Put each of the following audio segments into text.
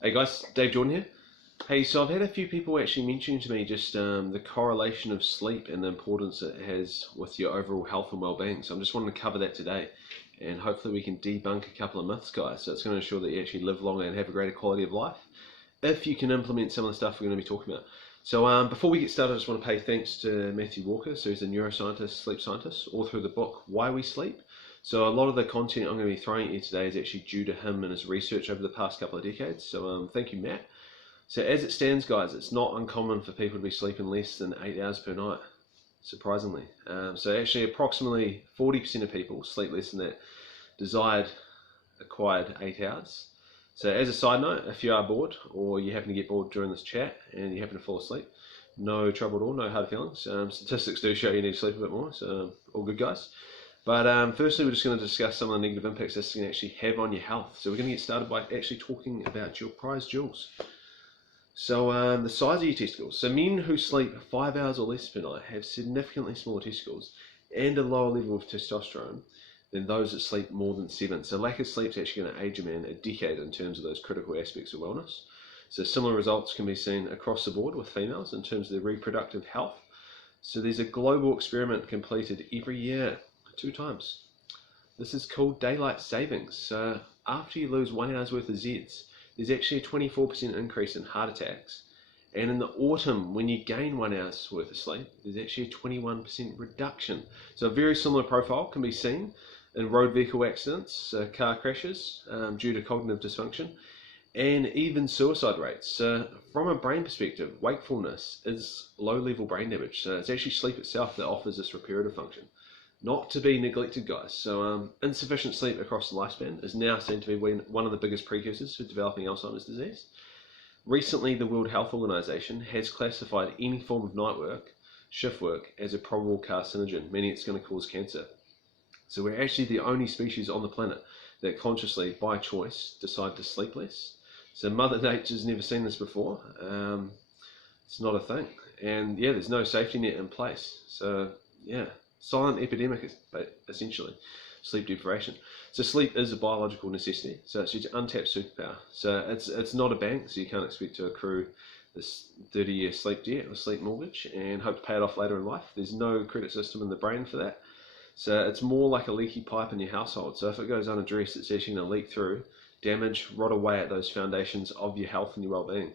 Hey guys, Dave Jordan here. Hey, so I've had a few people actually mentioning to me just the correlation of sleep and the importance it has with your overall health and well-being. So I'm just wanting to cover that today, and hopefully we can debunk a couple of myths, guys. So it's going to ensure that you actually live longer and have a greater quality of life if you can implement some of the stuff we're going to be talking about. So before we get started, I just want to pay thanks to Matthew Walker, so he's a neuroscientist, sleep scientist, author of the book Why We Sleep. So a lot of the content I'm going to be throwing at you today is actually due to him and his research over the past couple of decades. So thank you, Matt. So as it stands, guys, it's not uncommon for people to be sleeping less than 8 hours per night, surprisingly. So actually approximately 40% of people sleep less than that desired acquired 8 hours. So as a side note, if you are bored or you happen to get bored during this chat and you happen to fall asleep, no trouble at all, no hard feelings. Statistics do show you need to sleep a bit more, so all good, guys. But firstly, we're just going to discuss some of the negative impacts this can actually have on your health. So we're going to get started by actually talking about your prized jewels. So the size of your testicles. So men who sleep 5 hours or less per night have significantly smaller testicles and a lower level of testosterone than those that sleep more than 7. So lack of sleep is actually going to age a man a decade in terms of those critical aspects of wellness. So similar results can be seen across the board with females in terms of their reproductive health. So there's a global experiment completed every year 2 times. This is called daylight savings. So after you lose 1 hour's worth of Zs, there's actually a 24% increase in heart attacks. And in the autumn, when you gain 1 hour's worth of sleep, there's actually a 21% reduction. So a very similar profile can be seen in road vehicle accidents, car crashes due to cognitive dysfunction, and even suicide rates. So from a brain perspective, wakefulness is low-level brain damage. So it's actually sleep itself that offers this reparative function. Not to be neglected, guys. So insufficient sleep across the lifespan is now seen to be one of the biggest precursors for developing Alzheimer's disease. Recently, the World Health Organization has classified any form of night work, shift work, as a probable carcinogen, meaning it's going to cause cancer. So we're actually the only species on the planet that consciously, by choice, decide to sleep less. So Mother Nature's never seen this before. It's not a thing. And yeah, there's no safety net in place. So yeah. Silent epidemic, essentially, sleep deprivation. So sleep is a biological necessity. So it's your untapped superpower. So it's not a bank, so you can't expect to accrue this 30-year sleep debt or sleep mortgage and hope to pay it off later in life. There's no credit system in the brain for that. So it's more like a leaky pipe in your household. So if it goes unaddressed, it's actually going to leak through, damage, rot away at those foundations of your health and your well-being.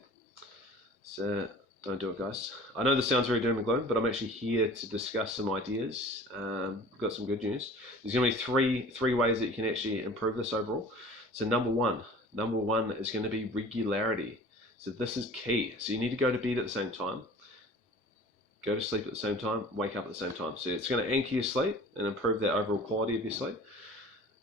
So don't do it, guys. I know this sounds very doom and gloom, but I'm actually here to discuss some ideas. I've got some good news. There's going to be three ways that you can actually improve this overall. So number one is going to be regularity. So this is key. So you need to go to bed at the same time, go to sleep at the same time, wake up at the same time. So it's going to anchor your sleep and improve that overall quality of your sleep.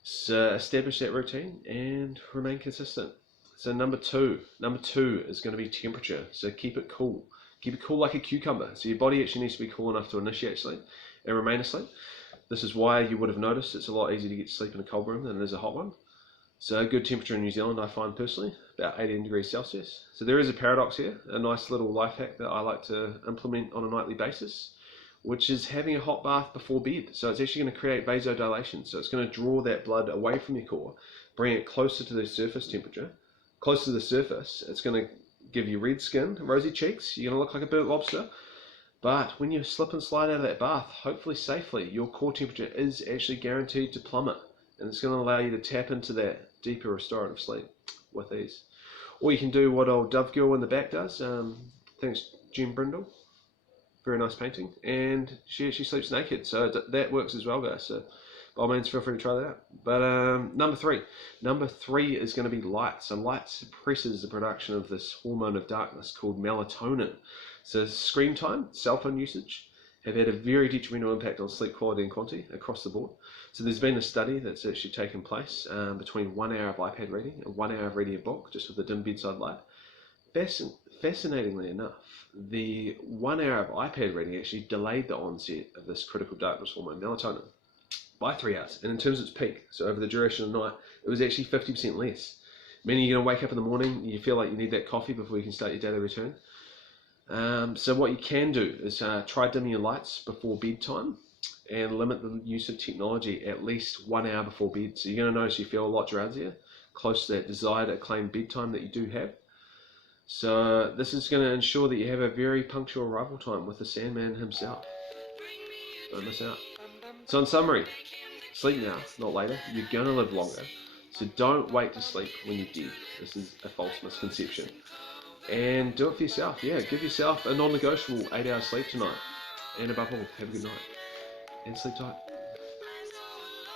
So establish that routine and remain consistent. So number two is going to be temperature. So keep it cool. Keep it cool like a cucumber. So your body actually needs to be cool enough to initiate sleep and remain asleep. This is why you would have noticed it's a lot easier to get to sleep in a cold room than it is a hot one. So a good temperature in New Zealand, I find personally, about 18 degrees Celsius. So there is a paradox here, a nice little life hack that I like to implement on a nightly basis, which is having a hot bath before bed. So it's actually going to create vasodilation. So it's going to draw that blood away from your core, bring it closer to the surface temperature. Close to the surface, it's going to give you red skin, rosy cheeks, you're going to look like a burnt lobster. But when you slip and slide out of that bath, hopefully safely, your core temperature is actually guaranteed to plummet. And it's going to allow you to tap into that deeper restorative sleep with ease. Or you can do what old Dove Girl in the back does. Thanks, Jen Brindle. Very nice painting. And she sleeps naked, so that works as well, guys. So by all means, feel free to try that out. But number three is going to be light. So light suppresses the production of this hormone of darkness called melatonin. So screen time, cell phone usage have had a very detrimental impact on sleep quality and quantity across the board. So there's been a study that's actually taken place between 1 hour of iPad reading and 1 hour of reading a book, just with a dim bedside light. Fascinatingly enough, the 1 hour of iPad reading actually delayed the onset of this critical darkness hormone, melatonin, by 3 hours. And in terms of its peak, so over the duration of the night, it was actually 50% less. Meaning you're going to wake up in the morning, you feel like you need that coffee before you can start your daily routine. So what you can do is try dimming your lights before bedtime and limit the use of technology at least 1 hour before bed. So you're going to notice you feel a lot drowsier, close to that desired acclaimed bedtime that you do have. So this is going to ensure that you have a very punctual arrival time with the Sandman himself. Don't miss out. So in summary, sleep now, not later. You're going to live longer. So don't wait to sleep when you're dead. This is a false misconception. And do it for yourself. Yeah, give yourself a non-negotiable 8 hours sleep tonight. And above all, have a good night. And sleep tight.